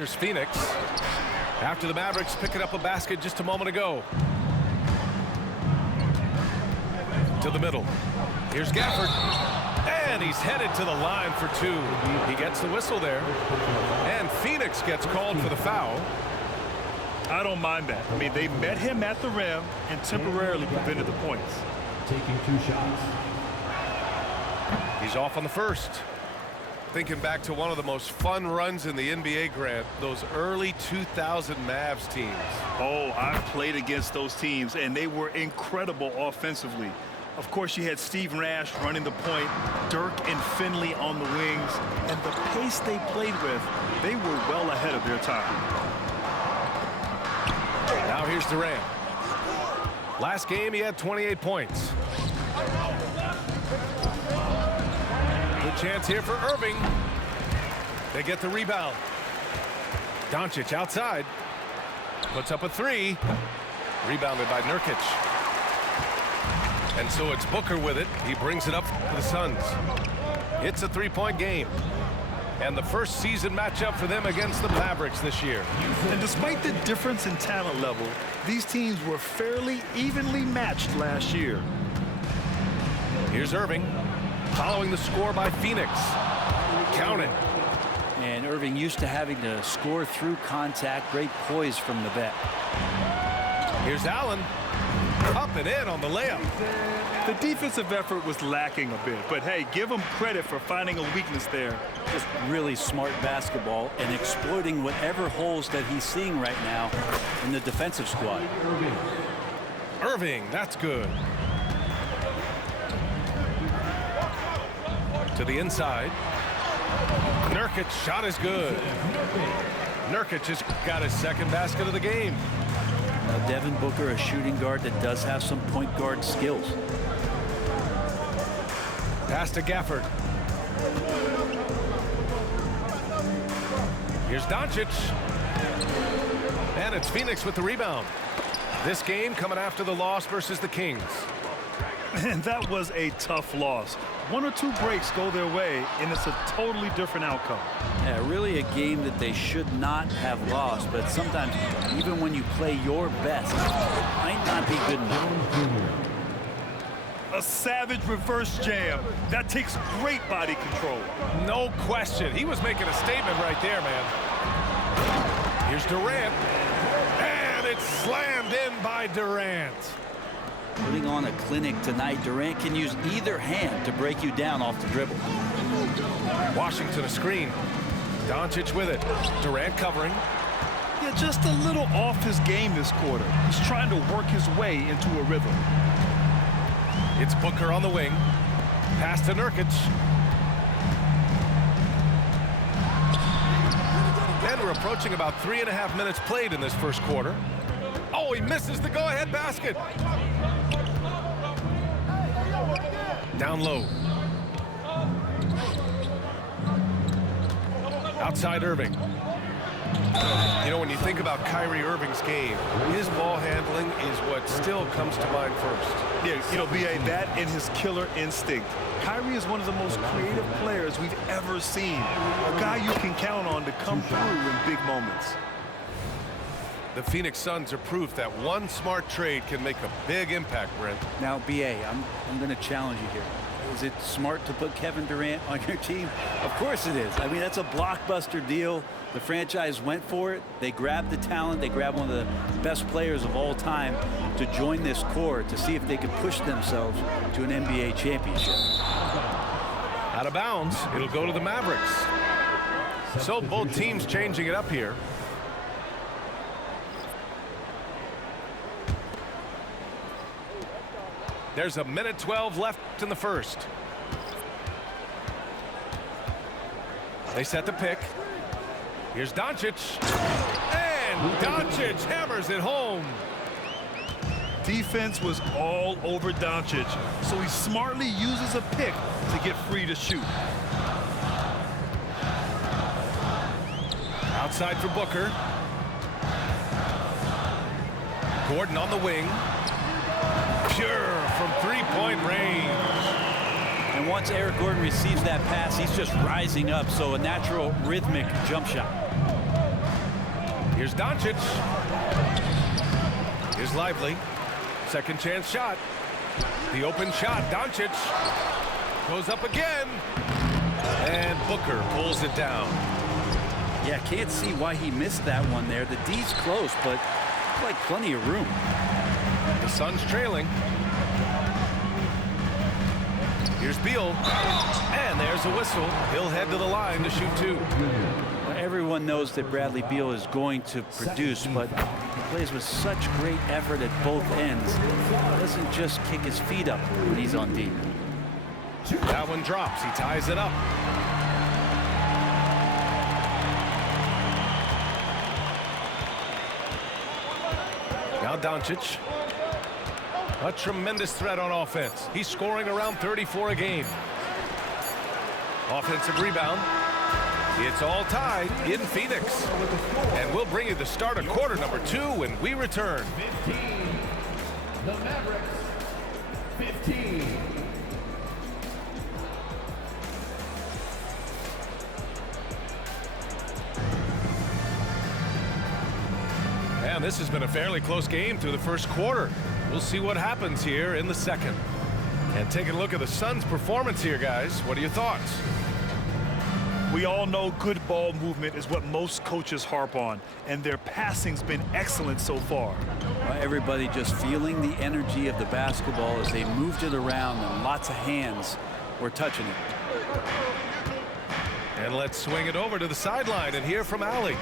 Here's Phoenix. After the Mavericks picking up a basket just a moment ago. To the middle. Here's Gafford. And he's headed to the line for two. He gets the whistle there. And Phoenix gets called for the foul. I don't mind that. I mean, they met him at the rim and temporarily prevented the points. Taking 2 shots. He's off on the first. Thinking back to one of the most fun runs in the NBA, Grant, those early 2000 Mavs teams. Oh, I've played against those teams, and they were incredible offensively. Of course, you had Steve Nash running the point, Dirk and Finley on the wings, and the pace they played with, they were well ahead of their time. Now here's Durant. Last game, he had 28 points. Good chance here for Irving. They get the rebound. Doncic outside. Puts up a three. Rebounded by Nurkic. And so it's Booker with it. He brings it up for the Suns. It's a three-point game. And the first season matchup for them against the Mavericks this year. And despite the difference in talent level, these teams were fairly evenly matched last year. Here's Irving. Following the score by Phoenix. Count it. And Irving used to having to score through contact. Great poise from the vet. Here's Allen. Up and in on the layup. The defensive effort was lacking a bit, but hey, give him credit for finding a weakness there. Just really smart basketball and exploiting whatever holes that he's seeing right now in the defensive squad. Irving, that's good. To the inside. Nurkic shot is good. Nurkic has got his second basket of the game. Devin Booker, a shooting guard that does have some point guard skills. Pass to Gafford. Here's Doncic. And it's Phoenix with the rebound. This game coming after the loss versus the Kings. And that was a tough loss. 1 or 2 breaks go their way, and it's a totally different outcome. Yeah, really a game that they should not have lost, but sometimes even when you play your best, it might not be good enough. A savage reverse jam. That takes great body control. No question. He was making a statement right there, man. Here's Durant. And it's slammed in by Durant. Putting on a clinic tonight, Durant can use either hand to break you down off the dribble. Washington a screen. Doncic with it. Durant covering. Yeah, just a little off his game this quarter. He's trying to work his way into a rhythm. It's Booker on the wing. Pass to Nurkic. And we're approaching about 3.5 minutes played in this first quarter. Oh, he misses the go-ahead basket. Down low. Outside Irving. You know, when you think about Kyrie Irving's game, his ball handling is what still comes to mind first. Yeah, you know, B.A., that and his killer instinct. Kyrie is one of the most creative players we've ever seen. A guy you can count on to come through in big moments. The Phoenix Suns are proof that one smart trade can make a big impact, Brent. Now, B.A., I'm going to challenge you here. Is it smart to put Kevin Durant on your team? Of course it is. I mean, that's a blockbuster deal. The franchise went for it. They grabbed the talent. They grabbed one of the best players of all time to join this core to see if they could push themselves to an NBA championship. Out of bounds. It'll go to the Mavericks. So both teams changing it up here. There's a minute 12 left in the first. They set the pick. Here's Doncic. And Doncic hammers it home. Defense was all over Doncic, so he smartly uses a pick to get free to shoot. Outside for Booker. Gordon on the wing. Pure from three-point range. And once Eric Gordon receives that pass, he's just rising up, so a natural rhythmic jump shot. Here's Doncic. Here's Lively. Second chance shot. The open shot. Doncic goes up again. And Booker pulls it down. Yeah, can't see why he missed that one there. The D's close, but like plenty of room. The Suns trailing. Here's Beal. And there's a whistle. He'll head to the line to shoot two. Well, everyone knows that Bradley Beal is going to produce, but he plays with such great effort at both ends. He doesn't just kick his feet up when he's on D. That one drops. He ties it up. Now Doncic. A tremendous threat on offense. He's scoring around 34 a game. Offensive rebound. It's all tied in Phoenix. And we'll bring you the start of quarter number 2 when we return. 15. The Mavericks. 15. And this has been a fairly close game through the first quarter. We'll see what happens here in the second. And taking a look at the Suns' performance here, guys. What are your thoughts? We all know good ball movement is what most coaches harp on, and their passing's been excellent so far. Everybody just feeling the energy of the basketball as they moved it around, and lots of hands were touching it. And let's swing it over to the sideline and hear from Allie.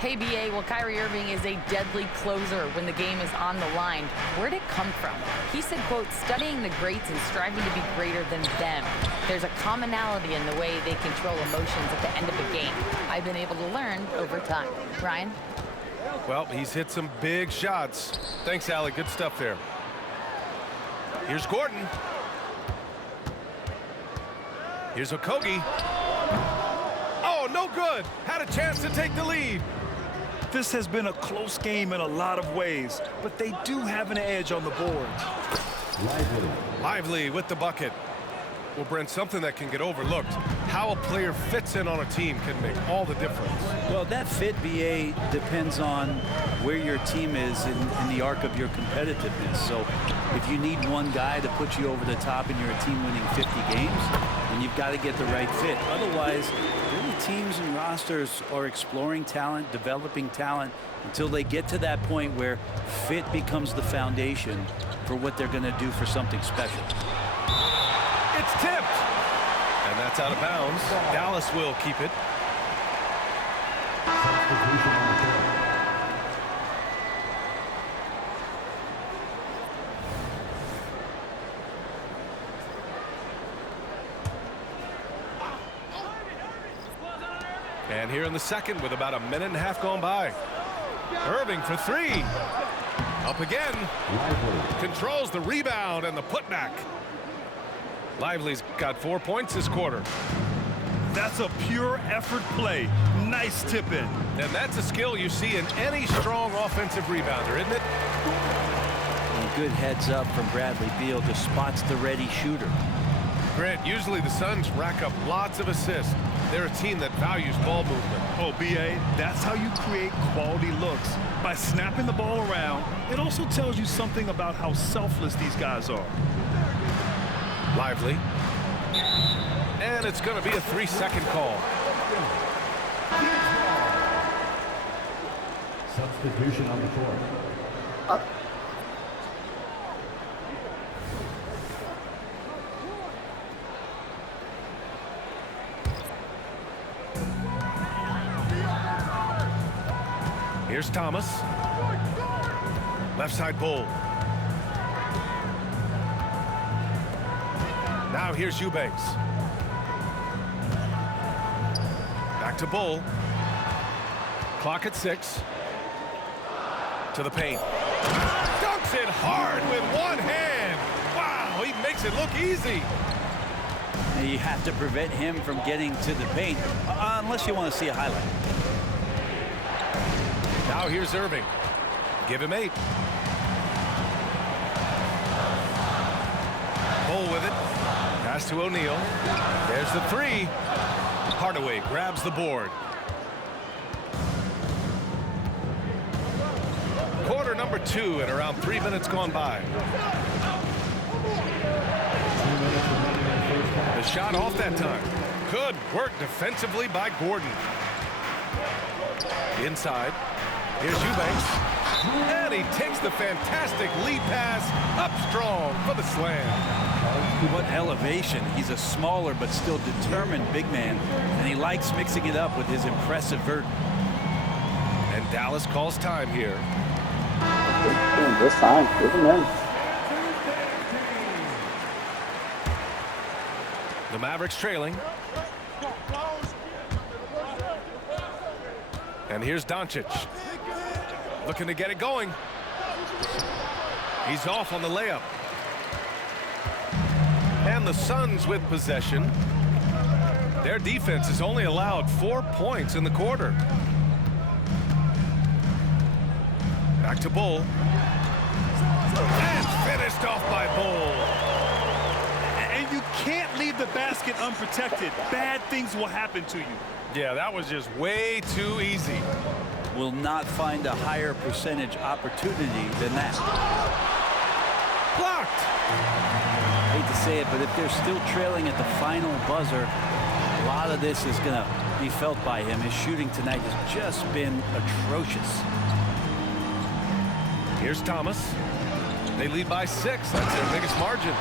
Hey, BA, well, Kyrie Irving is a deadly closer when the game is on the line. Where'd it come from? He said, quote, studying the greats and striving to be greater than them. There's a commonality in the way they control emotions at the end of a game. I've been able to learn over time. Ryan? Well, he's hit some big shots. Thanks, Allie. Good stuff there. Here's Gordon. Here's Okogie. Oh, no good. Had a chance to take the lead. This has been a close game in a lot of ways, but they do have an edge on the boards. Lively with the bucket. Well, Brent, something that can get overlooked. How a player fits in on a team can make all the difference. Well, that fit, BA, depends on where your team is in the arc of your competitiveness. So if you need one guy to put you over the top and you're a team winning 50 games, then you've got to get the right fit. Otherwise, really teams and rosters are exploring talent, developing talent until they get to that point where fit becomes the foundation for what they're going to do for something special. It's tipped. And that's out of bounds. Dallas will keep it. And here in the second with about a minute and a half gone by. Irving for three. Up again. Controls the rebound and the putback. Lively's got 4 points this quarter. That's a pure effort play. Nice tip in. And that's a skill you see in any strong offensive rebounder, isn't it? And good heads up from Bradley Beal, just spots the ready shooter. Grant, usually the Suns rack up lots of assists. They're a team that values ball movement. Oh, BA, that's how you create quality looks. By snapping the ball around, it also tells you something about how selfless these guys are. Lively. And it's going to be a 3-second call. Substitution on the court. Here's Thomas. Left side Bull. Now here's Eubanks. Back to Bull. Clock at 6. To the paint. Dunks it hard with one hand. Wow, he makes it look easy. And you have to prevent him from getting to the paint, unless you want to see a highlight. Now here's Irving. Give him 8. Bull with it. Pass to O'Neal. There's the 3. Hardaway grabs the board. number 2 and around 3 minutes gone by. The shot off that time. Good work defensively by Gordon. Inside. Here's Eubanks. And he takes the fantastic lead pass up strong for the slam. What elevation. He's a smaller but still determined big man, and he likes mixing it up with his impressive vert. And Dallas calls time here. This time, give him in. The Mavericks trailing. And here's Doncic. Looking to get it going. He's off on the layup. And the Suns with possession. Their defense has only allowed 4 points in the quarter. Back to Bull. And finished off by Bull. And you can't leave the basket unprotected. Bad things will happen to you. Yeah, that was just way too easy. Will not find a higher percentage opportunity than that. Blocked. I hate to say it, but if they're still trailing at the final buzzer, a lot of this is going to be felt by him. His shooting tonight has just been atrocious. Here's Thomas. They lead by 6. That's their biggest margin.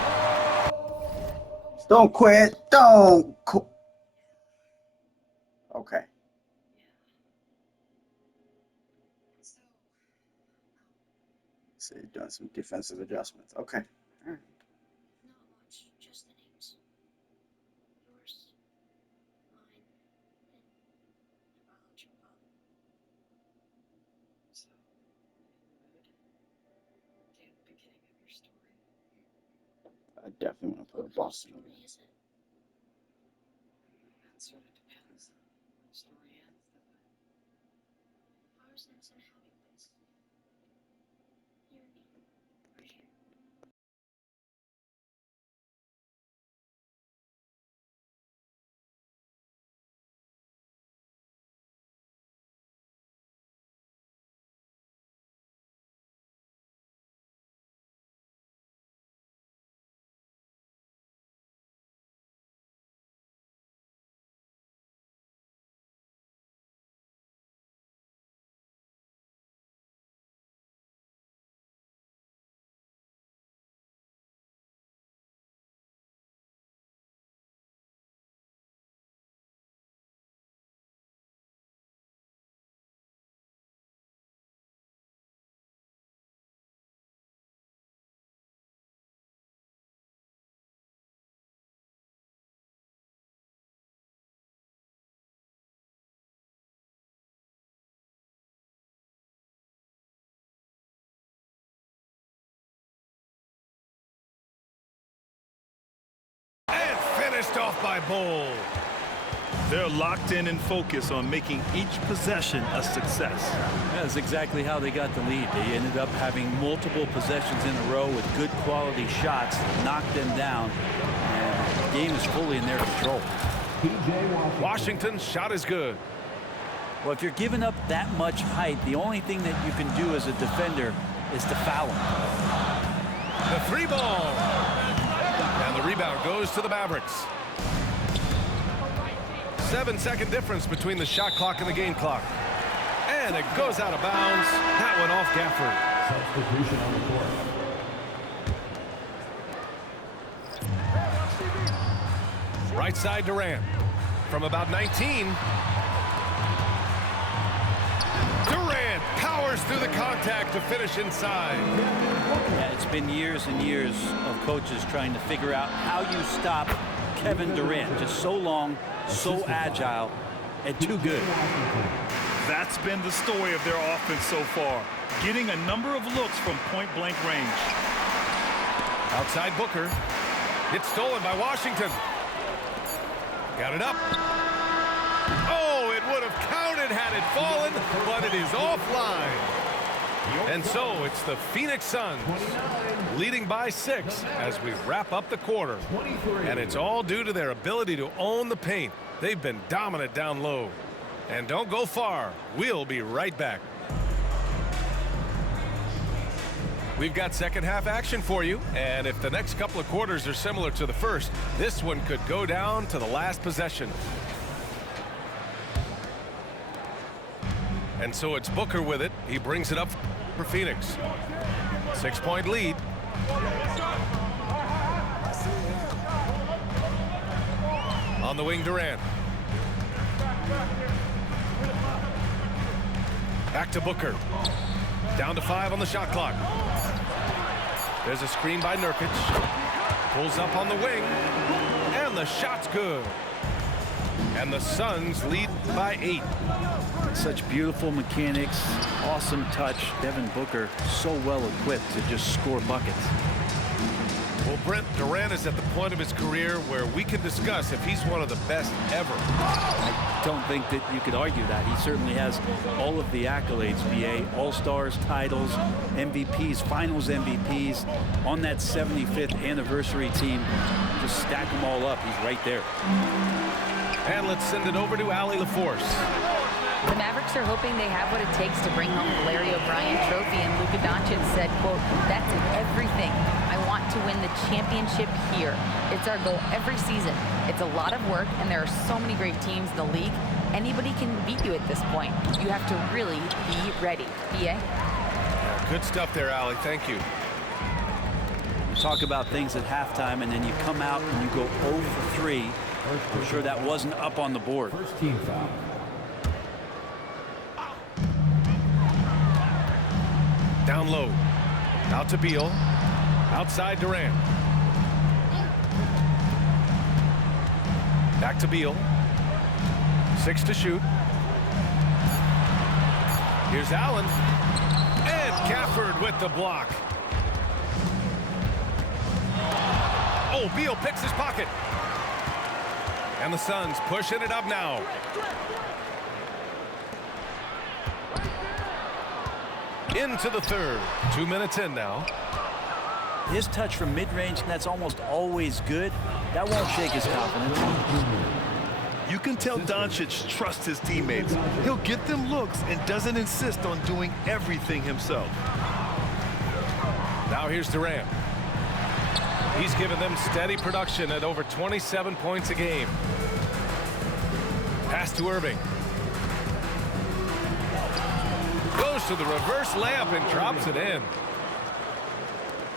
Don't quit. Don't quit. Okay. So you're doing some defensive adjustments. Okay. All right. Not much, just the names. Yours, mine, and your biological father. So, good. Okay, the beginning of your story. I definitely want to put a Boston What in. story is it? That sort of depends. When the story ends, though. Ours ends in a happy place. You and me, right here. And finished off by Bull. They're locked in and focused on making each possession a success. That's exactly how they got the lead. They ended up having multiple possessions in a row with good quality shots, knocked them down, and the game is fully in their control. Washington's shot is good. Well, if you're giving up that much height, the only thing that you can do as a defender is to foul him. The 3 ball. And the rebound goes to the Mavericks. 7-second difference between the shot clock and the game clock. And it goes out of bounds. That went off Gafford. Substitution on the court. Right side Durant. From about 19. Durant powers through the contact to finish inside. Yeah, it's been years and years of coaches trying to figure out how you stop Kevin Durant. Just so long, so agile, and too good. That's been the story of their offense so far, getting a number of looks from point-blank range. Outside Booker. It's stolen by Washington. Got it up. Oh, it would have counted had it fallen, but it is offline. And so it's the Phoenix Suns leading by 6 as we wrap up the quarter. And it's all due to their ability to own the paint. They've been dominant down low. And don't go far. We'll be right back. We've got second half action for you, and if the next couple of quarters are similar to the first, this one could go down to the last possession. And so it's Booker with it. He brings it up for Phoenix. 6-point lead. On the wing, Durant. Back to Booker. Down to 5 on the shot clock. There's a screen by Nurkic. Pulls up on the wing. And the shot's good. And the Suns lead by 8. Such beautiful mechanics, awesome touch. Devin Booker so well equipped to just score buckets. Well, Brent, Durant is at the point of his career where we can discuss if he's one of the best ever. I don't think that you could argue that. He certainly has all of the accolades, BA, All-Stars, titles, MVPs, Finals MVPs. On that 75th anniversary team, just stack them all up. He's right there. And let's send it over to Allie LaForce. The Mavericks are hoping they have what it takes to bring home the Larry O'Brien trophy, and Luka Doncic said, quote, "That's everything. I want to win the championship here. It's our goal every season. It's a lot of work, and there are so many great teams in the league. Anybody can beat you at this point. You have to really be ready." BA? Yeah, good stuff there, Allie. Thank you. You talk about things at halftime, and then you come out and you go 0 for 3. I'm sure that wasn't up on the board. First team foul. Down low. Out to Beal. Outside Durant. Back to Beal. 6 to shoot. Here's Allen. And Gafford with the block. Oh, Beal picks his pocket. And the Suns pushing it up now. Into the third. 2 minutes in now. His touch from mid-range, and that's almost always good. That won't shake his confidence. You can tell Doncic trusts his teammates. He'll get them looks and doesn't insist on doing everything himself. Now here's Durant. He's given them steady production at over 27 points a game. Pass to Irving. Goes to the reverse layup and drops it in.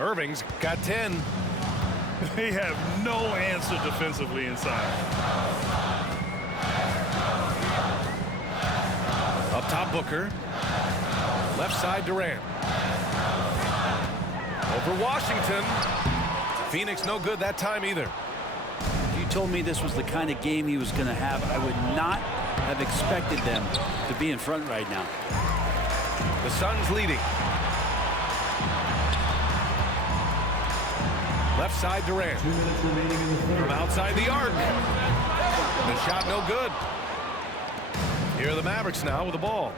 Irving's got 10. They have no answer defensively inside. Up top, Booker. Left side, Durant. Over Washington. Phoenix no good that time either. If you told me this was the kind of game he was going to have, I would not have expected them to be in front right now. The Suns leading. Left side, Durant. 2 minutes remaining in the third. From outside the arc. The shot no good. Here are the Mavericks now with the ball.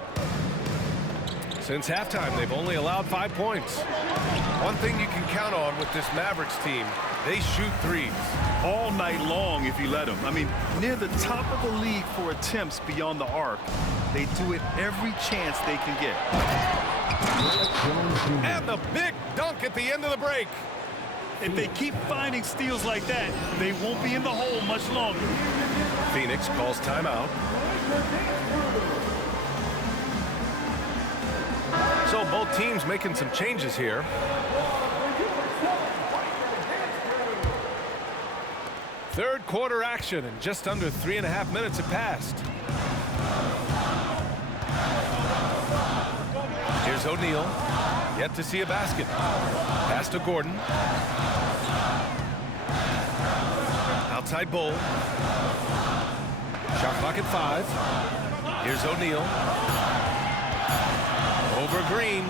Since halftime, they've only allowed 5 points. One thing you can count on with this Mavericks team, they shoot threes. All night long if you let them. I mean, near the top of the league for attempts beyond the arc. They do it every chance they can get. And the big dunk at the end of the break. If they keep finding steals like that, they won't be in the hole much longer. Phoenix calls timeout. So both teams making some changes here. Third quarter action, and just under 3.5 minutes have passed. Here's O'Neal. Yet to see a basket. Pass to Gordon. Outside Bull. Shot clock at 5. Here's O'Neal. Over Green.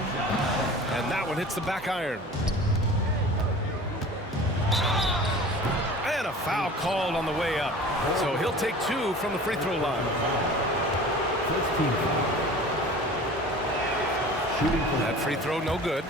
And that one hits the back iron. And a foul called on the way up. So he'll take 2 from the free throw line. First team foul. That free throw, no good.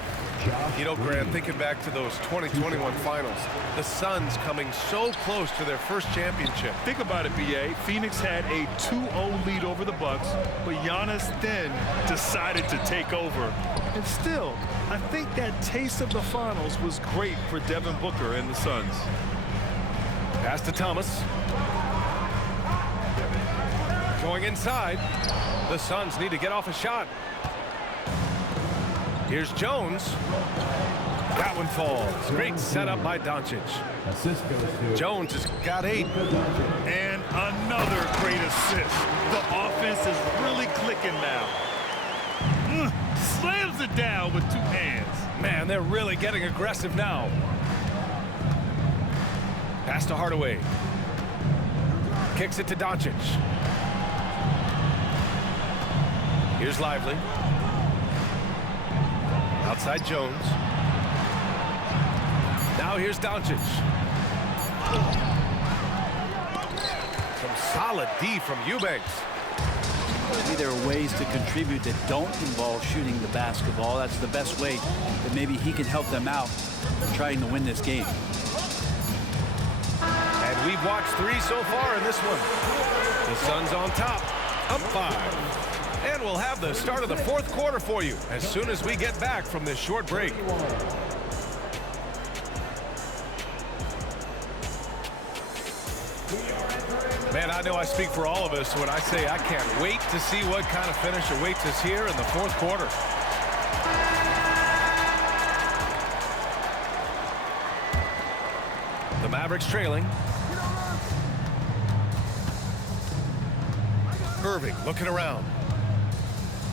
You know, Grant, thinking back to those 2021 finals, the Suns coming so close to their first championship. Think about it, B.A. Phoenix had a 2-0 lead over the Bucks, but Giannis then decided to take over. And still, I think that taste of the finals was great for Devin Booker and the Suns. Pass to Thomas. Going inside. The Suns need to get off a shot. Here's Jones. That one falls. Great setup by Doncic. Assist goes to Jones has got 8. And another great assist. The offense is really clicking now. Slams it down with 2 hands. Man, they're really getting aggressive now. Pass to Hardaway. Kicks it to Doncic. Here's Lively. Outside Jones. Now here's Doncic. Some solid D from Eubanks. Maybe there are ways to contribute that don't involve shooting the basketball. That's the best way that maybe he can help them out trying to win this game. And we've watched 3 so far in this one. The Suns on top, up 5. And we'll have the start of the 4th quarter for you as soon as we get back from this short break. Man, I know I speak for all of us when I say I can't wait to see what kind of finish awaits us here in the 4th quarter. The Mavericks trailing. Irving looking around.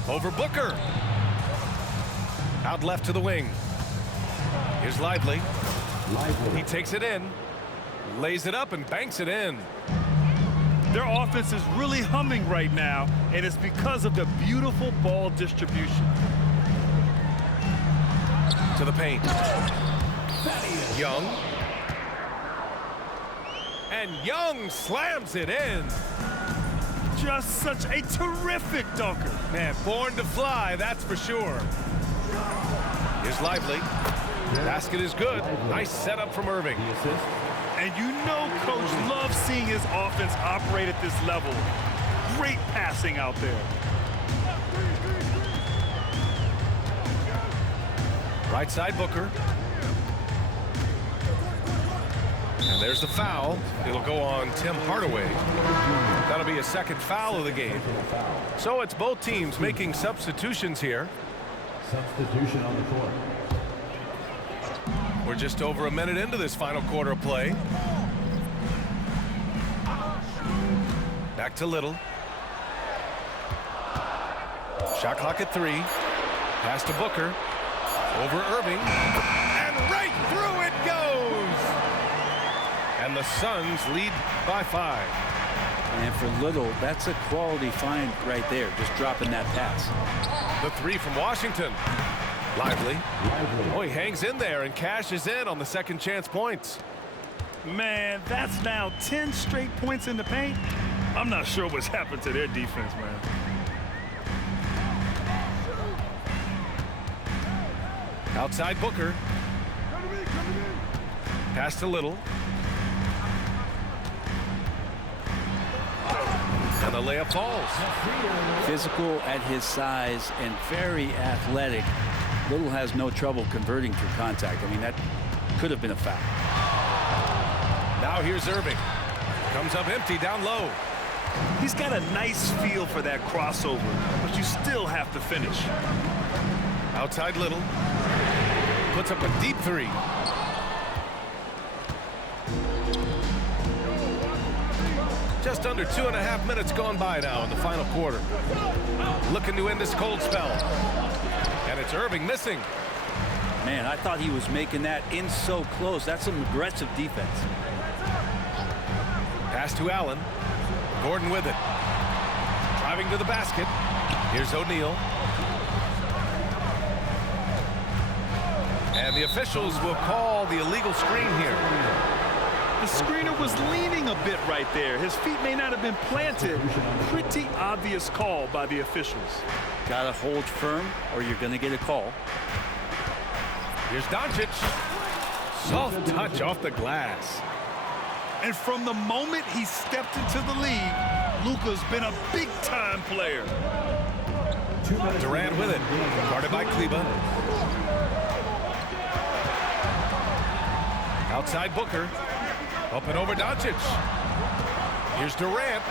Over Booker. Out left to the wing. Here's Lively. He takes it in, lays it up, and banks it in. Their offense is really humming right now, and it's because of the beautiful ball distribution. To the paint. Young. And Young slams it in. Just such a terrific dunker. Man, born to fly, that's for sure. Here's Lively. Basket is good. Nice setup from Irving. And you know Coach loves seeing his offense operate at this level. Great passing out there. Right side Booker. And there's the foul. It'll go on Tim Hardaway. That'll be a 2nd foul of the game. So it's both teams making substitutions here. Substitution on the court. We're just over a minute into this final quarter of play. Back to Little. Shot clock at 3. Pass to Booker. Over Irving. And right through it goes! And the Suns lead by 5. And for Little, that's a quality find right there, just dropping that pass. The 3 from Washington. Lively. Oh, he hangs in there and cashes in on the 2nd chance points. Man, that's now 10 straight points in the paint. I'm not sure what's happened to their defense, man. Outside Booker. Pass to Little. And the layup falls. Physical at his size and very athletic. Little has no trouble converting through contact. I mean, that could have been a foul. Now here's Irving. Comes up empty down low. He's got a nice feel for that crossover, but you still have to finish. Outside Little. Puts up a deep 3. Just under 2.5 minutes gone by now in the final quarter. Looking to end this cold spell. And it's Irving missing. Man, I thought he was making that in so close. That's some aggressive defense. Pass to Allen. Gordon with it. Driving to the basket. Here's O'Neal. And the officials will call the illegal screen here. The screener was leaning a bit right there. His feet may not have been planted. Pretty obvious call by the officials. Gotta hold firm or you're gonna get a call. Here's Doncic. Soft touch off the glass. And from the moment he stepped into the league, Luka's been a big-time player. Durant with it. Guarded by Kleba. Outside Booker. Up and over Doncic. Here's Durant.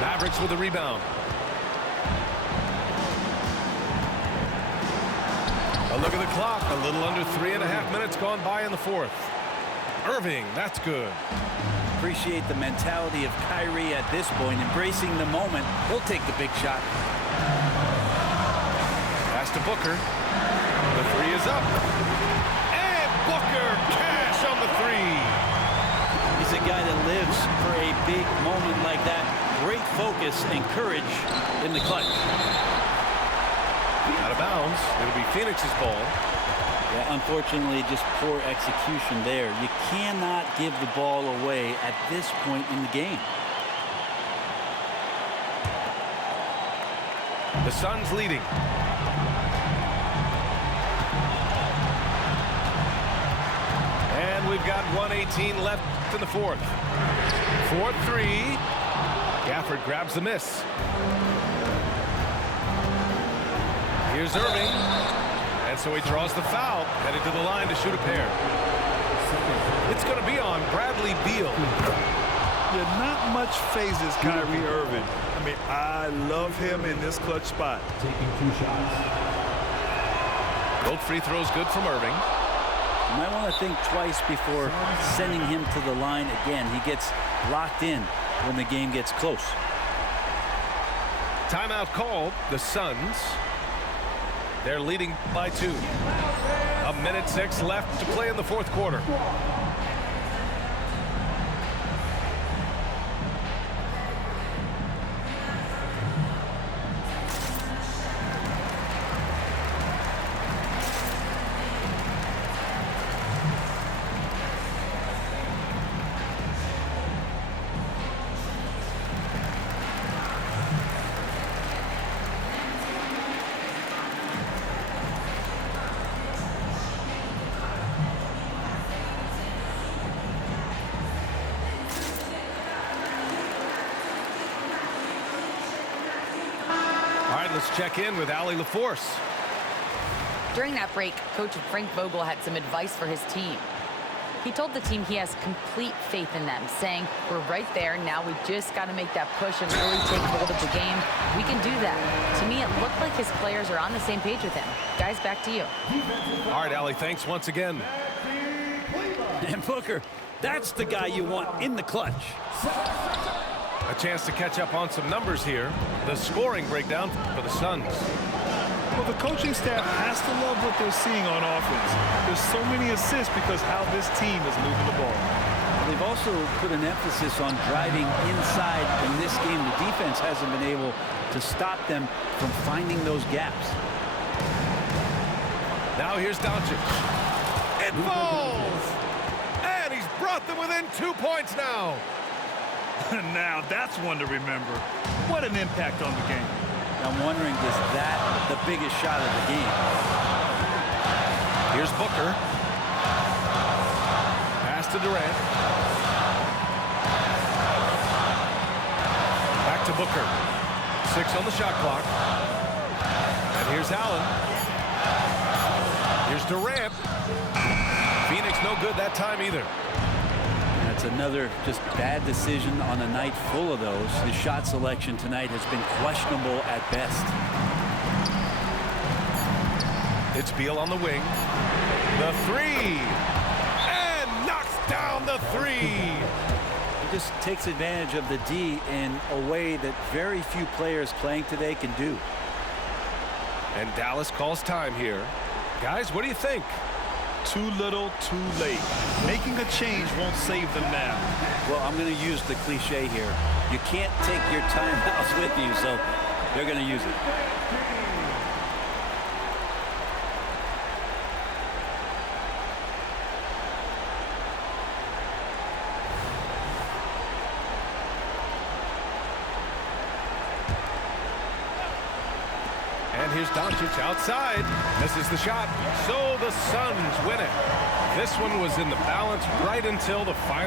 Mavericks with the rebound. A look at the clock. A little under 3.5 minutes gone by in the fourth. Irving, that's good. Appreciate the mentality of Kyrie at this point, embracing the moment. He'll take the big shot. Pass to Booker. The three is up. And Booker, cash on the three. He's a guy that lives for a big moment like that. Great focus and courage in the clutch. Out of bounds. It'll be Phoenix's ball. Yeah, unfortunately, just poor execution there. You cannot give the ball away at this point in the game. The Suns leading. And we've got 1:18 left in the fourth. 4-3. Gafford grabs the miss. Here's Irving. And so he draws the foul, headed to the line to shoot a pair. It's going to be on Bradley Beal. Yeah, not much phases Kyrie Irving. I mean, I love him in this clutch spot. Taking 2 shots. Both free throws good from Irving. You might want to think twice before sending him to the line again. He gets locked in when the game gets close. Timeout called. The Suns. They're leading by 2. 1:06 left to play in the fourth quarter. Let's check in with Allie LaForce. During that break, Coach Frank Vogel had some advice for his team. He told the team he has complete faith in them, saying, we're right there, now we just got to make that push and really take hold of the game. We can do that. To me, it looked like his players are on the same page with him. Guys, back to you. All right, Allie, thanks once again. And Booker, that's the guy you want in the clutch. A chance to catch up on some numbers here. The scoring breakdown for the Suns. Well, the coaching staff has to love what they're seeing on offense. There's so many assists because how this team is moving the ball. They've also put an emphasis on driving inside in this game. The defense hasn't been able to stop them from finding those gaps. Now here's Doncic. It falls! And he's brought them within 2 points now. Now that's one to remember. What an impact on the game. I'm wondering, is that the biggest shot of the game? Here's Booker. Pass to Durant. Back to Booker. 6 on the shot clock. And here's Allen. Here's Durant. Phoenix no good that time either. That's another just bad decision on a night full of those. The shot selection tonight has been questionable at best. It's Beal on the wing. The three. And knocks down the three. He just takes advantage of the D in a way that very few players playing today can do. And Dallas calls time here. Guys, what do you think? Too little, too late. Making a change won't save them now. Well, I'm going to use the cliche here. You can't take your timeouts with you, so they're going to use it. here's Doncic outside. Misses the shot. So the Suns win it. This one was in the balance right until the final.